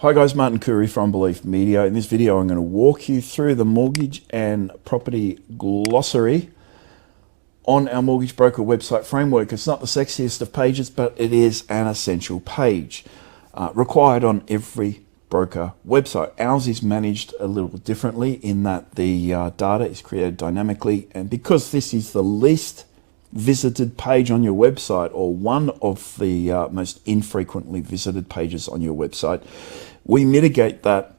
Hi guys, Martin Curry from Belief Media. In this video, I'm going to walk you through the mortgage and property glossary on our mortgage broker website framework. It's not the sexiest of pages, but it is an essential page required on every broker website. Ours is managed a little differently in that the data is created dynamically, and because this is the least visited page on your website, or one of the most infrequently visited pages on your website, we mitigate that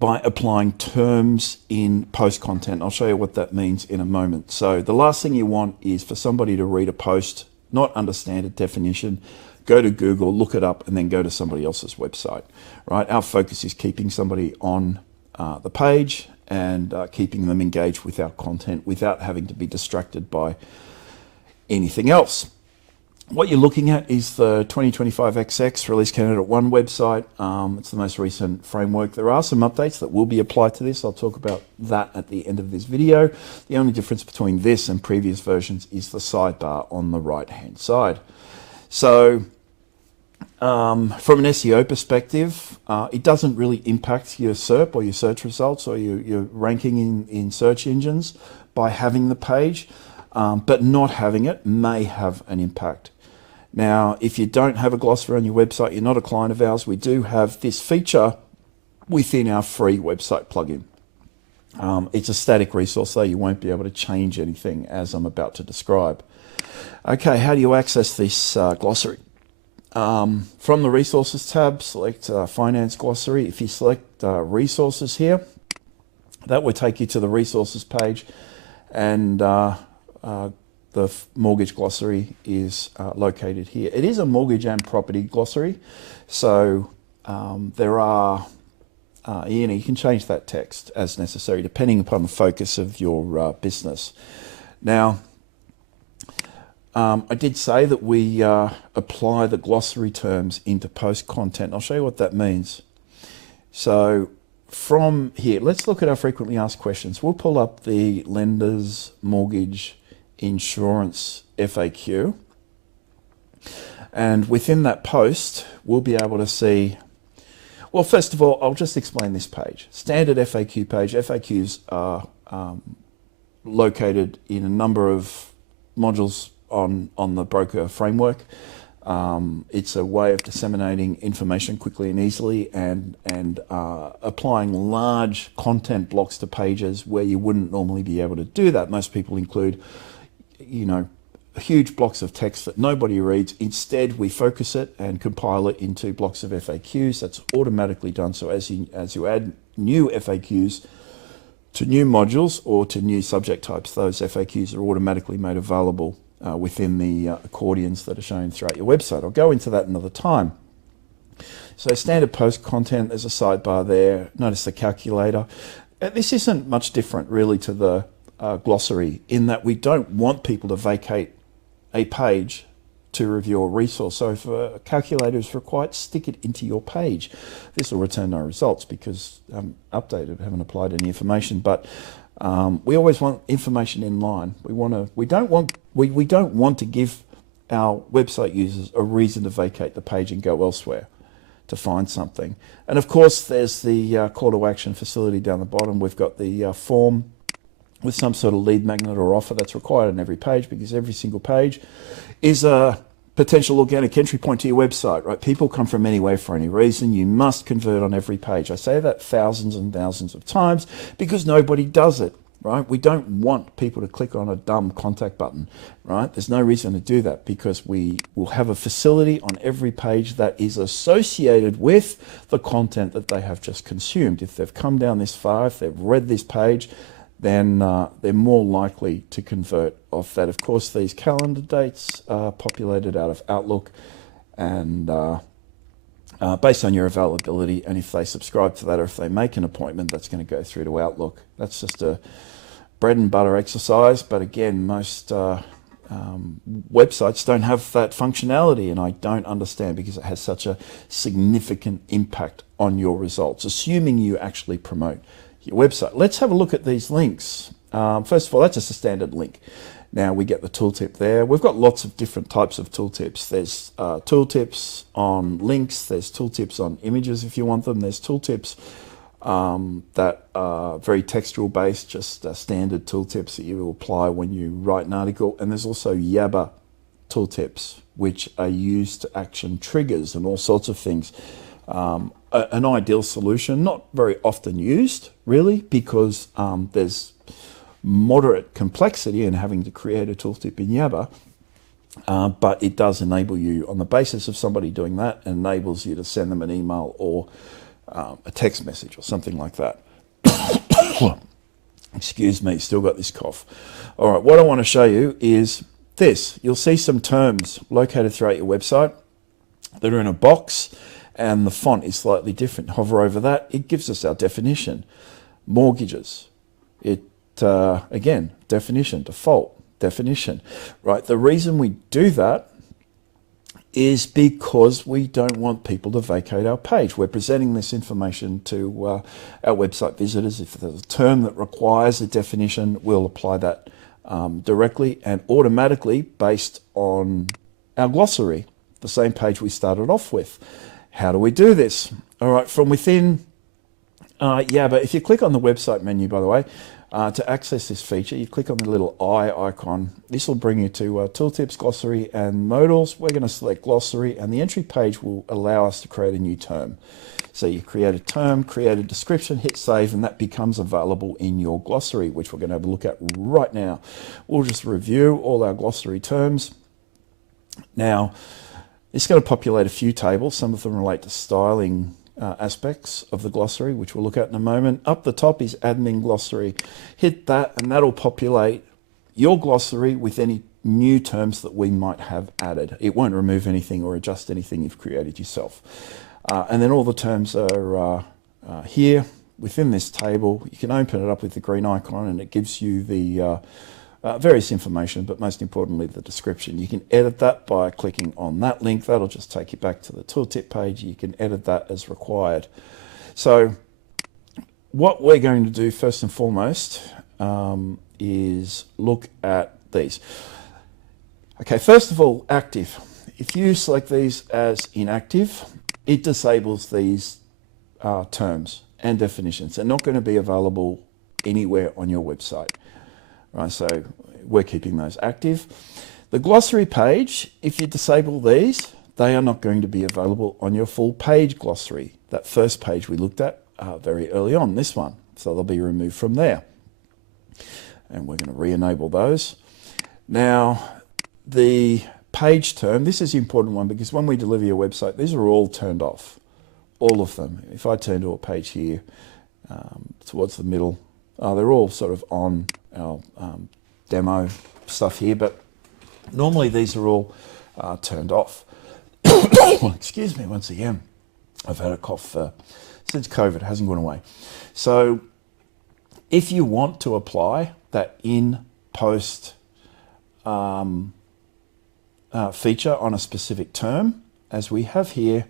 by applying terms in post content. I'll show you what that means in a moment. So the last thing you want is for somebody to read a post, not understand a definition, go to Google, look it up, and then go to somebody else's website, right? Our focus is keeping somebody on the page and keeping them engaged with our content without having to be distracted by anything else. What you're looking at is the 2025 XX Release Candidate 1 website. It's the most recent framework. There are some updates that will be applied to this. I'll talk about that at the end of this video. The only difference between this and previous versions is the sidebar on the right hand side. So from an SEO perspective, it doesn't really impact your SERP or your search results or your ranking in search engines by having the page. But not having it may have an impact. Now, if you don't have a glossary on your website, you're not a client of ours, we do have this feature within our free website plugin. It's a static resource, though you won't be able to change anything as I'm about to describe. Okay, how do you access this glossary? From the Resources tab, select Finance Glossary. If you select Resources here, that will take you to the Resources page, and the mortgage glossary is located here. It is a mortgage and property glossary, so there are, you can change that text as necessary depending upon the focus of your business. Now, I did say that we apply the glossary terms into post content. I'll show you what that means. So from here, let's look at our frequently asked questions. We'll pull up the lender's mortgage insurance FAQ, and within that post we'll be able to see, well, first of all, I'll just explain this page. Standard FAQ page. FAQs are located in a number of modules on the broker framework. It's a way of disseminating information quickly and easily, and applying large content blocks to pages where you wouldn't normally be able to do that. Most people include, huge blocks of text that nobody reads. Instead, we focus it and compile it into blocks of FAQs. That's automatically done. So as you add new FAQs to new modules or to new subject types, those FAQs are automatically made available within the accordions that are shown throughout your website. I'll go into that another time. So standard post content, there's a sidebar there. Notice the calculator. This isn't much different really to the glossary, in that we don't want people to vacate a page to review a resource. So if a calculator is required, stick it into your page. This will return no results because updated, haven't applied any information. But we always want information in line. We don't want to give our website users a reason to vacate the page and go elsewhere to find something. And of course, there's the call to action facility down the bottom. We've got the form with some sort of lead magnet or offer that's required on every page, because every single page is a potential organic entry point to your website, right? People come from anywhere for any reason. You must convert on every page. I say that thousands and thousands of times because nobody does it, right? We don't want people to click on a dumb contact button, right? There's no reason to do that, because we will have a facility on every page that is associated with the content that they have just consumed. If they've come down this far, if they've read this page, then they're more likely to convert off that. Of course, these calendar dates are populated out of Outlook, and based on your availability, and if they subscribe to that, or if they make an appointment, that's going to go through to Outlook. That's just a bread and butter exercise, but again, most websites don't have that functionality, and I don't understand, because it has such a significant impact on your results, assuming you actually promote your website. Let's have a look at these links. First of all, that's just a standard link. Now we get the tooltip there. We've got lots of different types of tooltips. There's tooltips on links, there's tooltips on images if you want them, there's tooltips that are very textual based, just standard tooltips that you apply when you write an article. And there's also Yabba tooltips, which are used to action triggers and all sorts of things. An ideal solution, not very often used really, because there's moderate complexity in having to create a tooltip in Yabba, but it does enable you, on the basis of somebody doing that, enables you to send them an email or a text message or something like that. Excuse me, still got this cough. All right, what I want to show you is this. You'll see some terms located throughout your website that are in a box, and the font is slightly different. Hover over that, it gives us our definition. Mortgages, again, definition, default, definition, right? The reason we do that is because we don't want people to vacate our page. We're presenting this information to our website visitors. If there's a term that requires a definition, we'll apply that directly and automatically based on our glossary, the same page we started off with. How do we do this? All right, from within Yabba, if you click on the website menu, by the way, to access this feature, you click on the little eye icon. This will bring you to tooltips, glossary, and modals. We're going to select glossary, and the entry page will allow us to create a new term. So you create a term, create a description, hit save, and that becomes available in your glossary, which we're going to have a look at right now. We'll just review all our glossary terms. Now, it's going to populate a few tables. Some of them relate to styling aspects of the glossary, which we'll look at in a moment. Up the top is admin glossary. Hit that and that'll populate your glossary with any new terms that we might have added. It won't remove anything or adjust anything you've created yourself. And then all the terms are here within this table. You can open it up with the green icon and it gives you the various information, but most importantly the description. You can edit that by clicking on that link. That'll just take you back to the tooltip page. You can edit that as required. So what we're going to do first and foremost is look at these. Okay, first of all, active. If you select these as inactive, it disables these terms and definitions. They're not going to be available anywhere on your website. Right, so we're keeping those active. The glossary page, if you disable these, they are not going to be available on your full page glossary. That first page we looked at very early on, this one. So they'll be removed from there. And we're going to re-enable those. Now, the page term, this is the important one because when we deliver your website, these are all turned off. All of them. If I turn to a page here towards the middle, they're all sort of on our demo stuff here, but normally these are all turned off. Excuse me once again. I've had a cough since COVID, it hasn't gone away. So if you want to apply that in-post feature on a specific term, as we have here,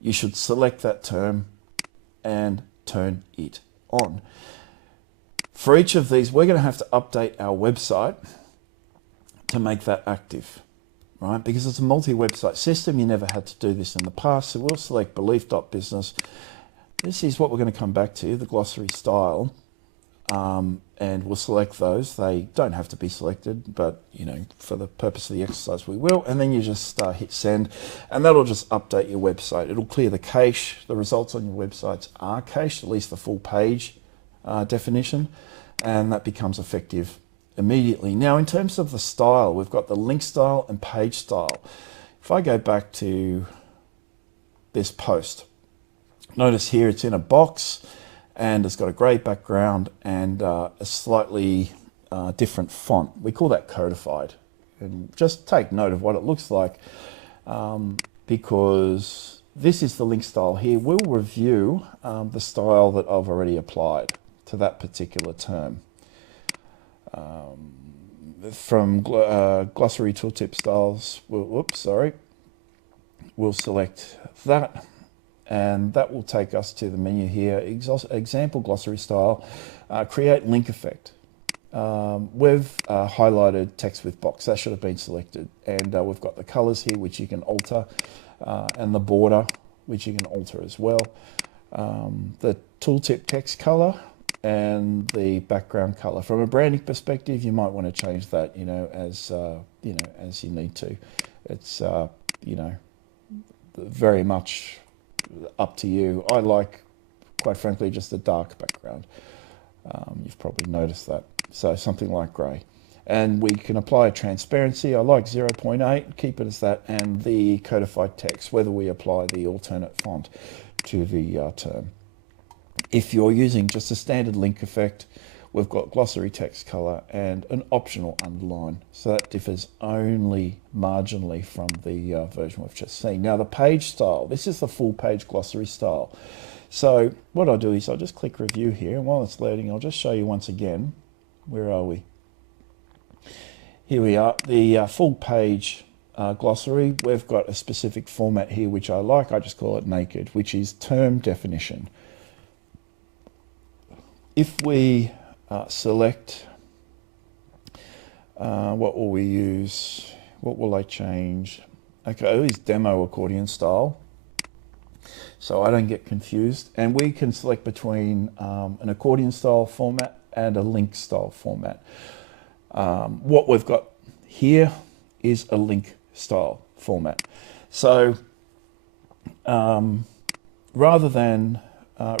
you should select that term and turn it on. For each of these, we're going to have to update our website to make that active, right? Because it's a multi-website system. You never had to do this in the past. So we'll select belief.business. This is what we're going to come back to, the glossary style. And we'll select those. They don't have to be selected, but you know, for the purpose of the exercise, we will. And then you just hit send, and that'll just update your website. It'll clear the cache. The results on your websites are cached, at least the full page definition, and that becomes effective immediately. Now, in terms of the style, we've got the link style and page style. If I go back to this post, notice here it's in a box and it's got a grey background and a slightly different font. We call that codified. And just take note of what it looks like because this is the link style here. We'll review the style that I've already applied to that particular term. From glossary tooltip styles, we'll select that, and that will take us to the menu here. Example glossary style, create link effect. we've highlighted text with box. That should have been selected. And we've got the colors here, which you can alter, and the border, which you can alter as well. The tooltip text color and the background color. From a branding perspective, you might want to change that, as you need to. It's very much up to you. I like, quite frankly, just a dark background. You've probably noticed that. So something like grey. And we can apply a transparency. I like 0.8, keep it as that, and the codified text, whether we apply the alternate font to the term. If you're using just a standard link effect, we've got glossary text color and an optional underline. So that differs only marginally from the version we've just seen. Now the page style, this is the full page glossary style. So what I'll do is I'll just click review here, and while it's loading, I'll just show you once again. Where are we? Here we are, the full page glossary. We've got a specific format here which I like. I just call it naked, which is term definition. If we select, what will we use? What will I change? Okay, it is demo accordion style, so I don't get confused. And we can select between an accordion style format and a link style format. What we've got here is a link style format. So rather than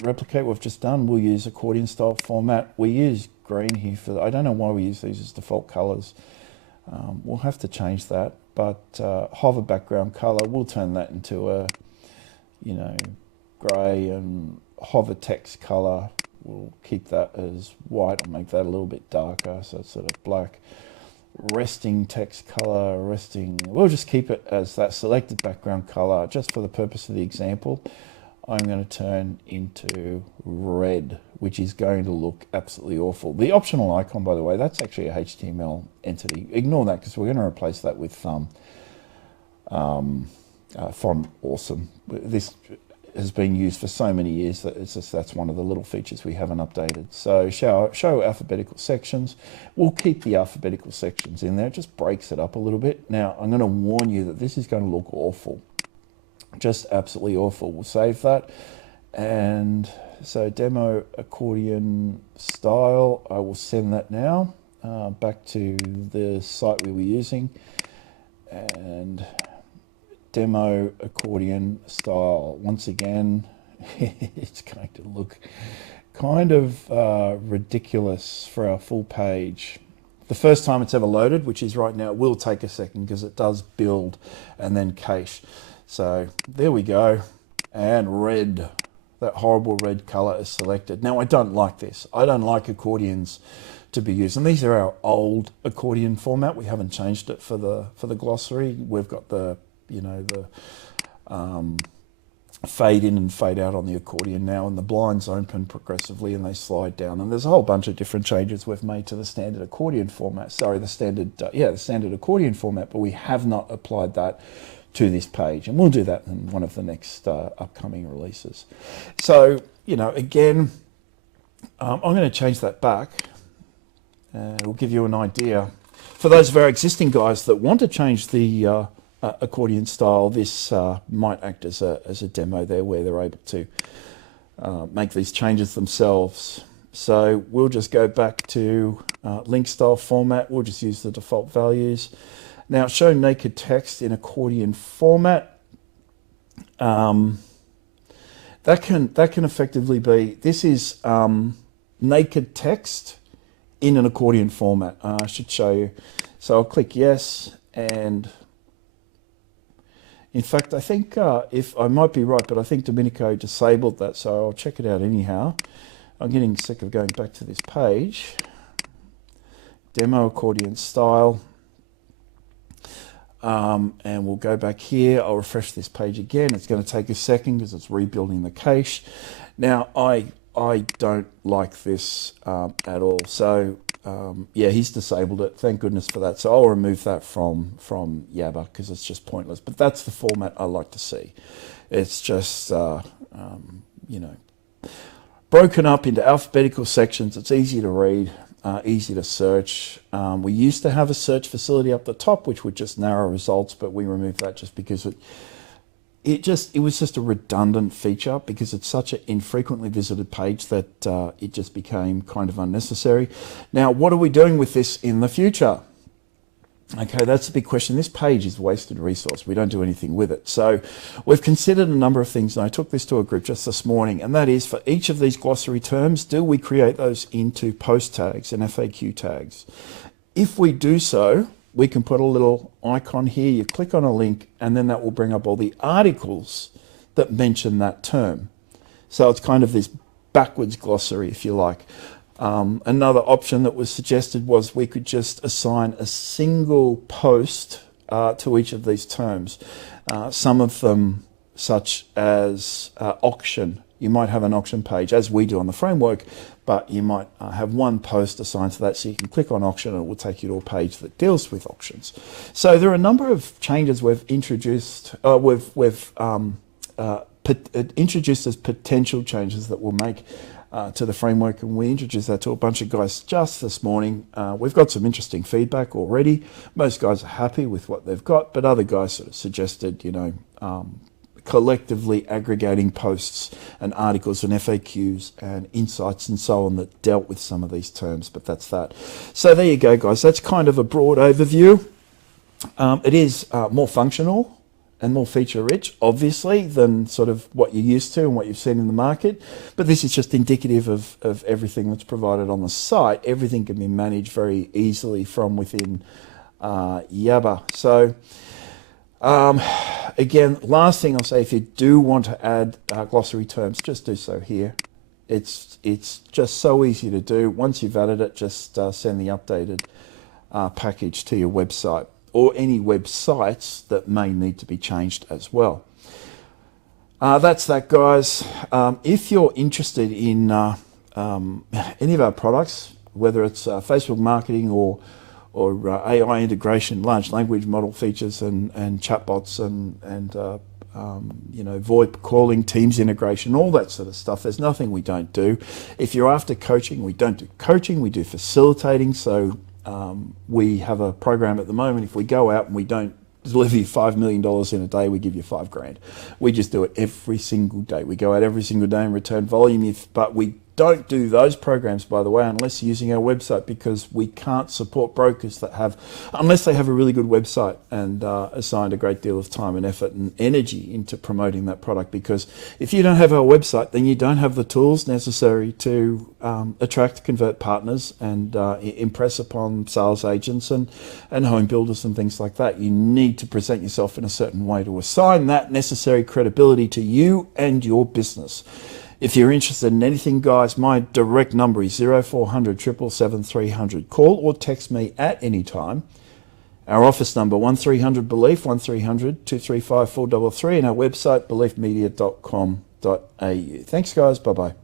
replicate what we've just done, we'll use accordion style format. We use green here for, I don't know why we use these as default colors. We'll have to change that, but hover background color, we'll turn that into a, gray, and hover text color, we'll keep that as white. I'll make that a little bit darker, so it's sort of black. Resting text color, we'll just keep it as that selected background color. Just for the purpose of the example, I'm going to turn into red, which is going to look absolutely awful. The optional icon, by the way, that's actually a HTML entity. Ignore that, because we're going to replace that with font awesome. This has been used for so many years that that's one of the little features we haven't updated. So show alphabetical sections. We'll keep the alphabetical sections in there. It just breaks it up a little bit. Now I'm going to warn you that this is going to look awful, just absolutely awful. We'll save that. And so demo accordion style, I will send that now back to the site we were using, and demo accordion style. Once again, it's going to look kind of ridiculous for our full page. The first time it's ever loaded, which is right now, it will take a second because it does build and then cache. So there we go. And red, that horrible red color is selected. Now I don't like this. I don't like accordions to be used. And these are our old accordion format. We haven't changed it for the glossary. We've got the fade in and fade out on the accordion now, and the blinds open progressively and they slide down, and there's a whole bunch of different changes we've made to the standard accordion format. Sorry, the standard accordion format, but we have not applied that to this page, and we'll do that in one of the next upcoming releases. So again, I'm going to change that back, and it'll give you an idea for those of our existing guys that want to change the accordion style. This might act as a demo there, where they're able to make these changes themselves. So we'll just go back to link style format. We'll just use the default values. Now show naked text in accordion format. That can effectively be, this is naked text in an accordion format. I should show you. So I'll click yes, and in fact, I think if I might be right, but I think Domenico disabled that, so I'll check it out anyhow. I'm getting sick of going back to this page. Demo accordion style. And we'll go back here. I'll refresh this page again. It's going to take a second because it's rebuilding the cache. Now, I don't like this at all. So yeah, he's disabled it. Thank goodness for that. So I'll remove that from Yabba because it's just pointless. But that's the format I like to see. It's just broken up into alphabetical sections. It's easy to read. easy to search. We used to have a search facility up the top, which would just narrow results, but we removed that just because it was just a redundant feature, because it's such an infrequently visited page that it just became kind of unnecessary. Now, what are we doing with this in the future? Okay, that's the big question. This page is wasted resource. We don't do anything with it. So we've considered a number of things, and I took this to a group just this morning, and that is, for each of these glossary terms, do we create those into post tags and FAQ tags? If we do so, we can put a little icon here. You click on a link, and then that will bring up all the articles that mention that term. So it's kind of this backwards glossary, if you like. Another option that was suggested was we could just assign a single post to each of these terms. Some of them, such as auction. You might have an auction page, as we do on the framework, but you might have one post assigned to that, so you can click on auction and it will take you to a page that deals with auctions. So there are a number of changes we've introduced, introduced as potential changes that we'll make to the framework, and we introduced that to a bunch of guys just this morning. We've got some interesting feedback already. Most guys are happy with what they've got, but other guys sort of suggested, collectively aggregating posts and articles and FAQs and insights and so on that dealt with some of these terms, but that's that. So there you go, guys. That's kind of a broad overview. It is more functional and more feature-rich, obviously, than sort of what you're used to and what you've seen in the market. But this is just indicative of everything that's provided on the site. Everything can be managed very easily from within Yabba. So, again, last thing I'll say, if you do want to add glossary terms, just do so here. It's just so easy to do. Once you've added it, just send the updated package to your website, or any websites that may need to be changed as well. That's that, guys. If you're interested in any of our products, whether it's Facebook marketing or AI integration, large language model features and chatbots and VoIP calling, Teams integration, all that sort of stuff, there's nothing we don't do. If you're after coaching, we don't do coaching, we do facilitating. So we have a program at the moment. If we go out and we don't deliver you $5 million in a day, we give you $5,000. We just do it every single day. We go out every single day and return volume. But we don't do those programs, by the way, unless you're using our website, because we can't support brokers that have, unless they have a really good website and assigned a great deal of time and effort and energy into promoting that product. Because if you don't have our website, then you don't have the tools necessary to attract, convert partners and impress upon sales agents and home builders and things like that. You need to present yourself in a certain way to assign that necessary credibility to you and your business. If you're interested in anything, guys, my direct number is 0400 777 300. Call or text me at any time. Our office number, 1300 Belief, 1300 235 433, and our website, beliefmedia.com.au. Thanks, guys. Bye-bye.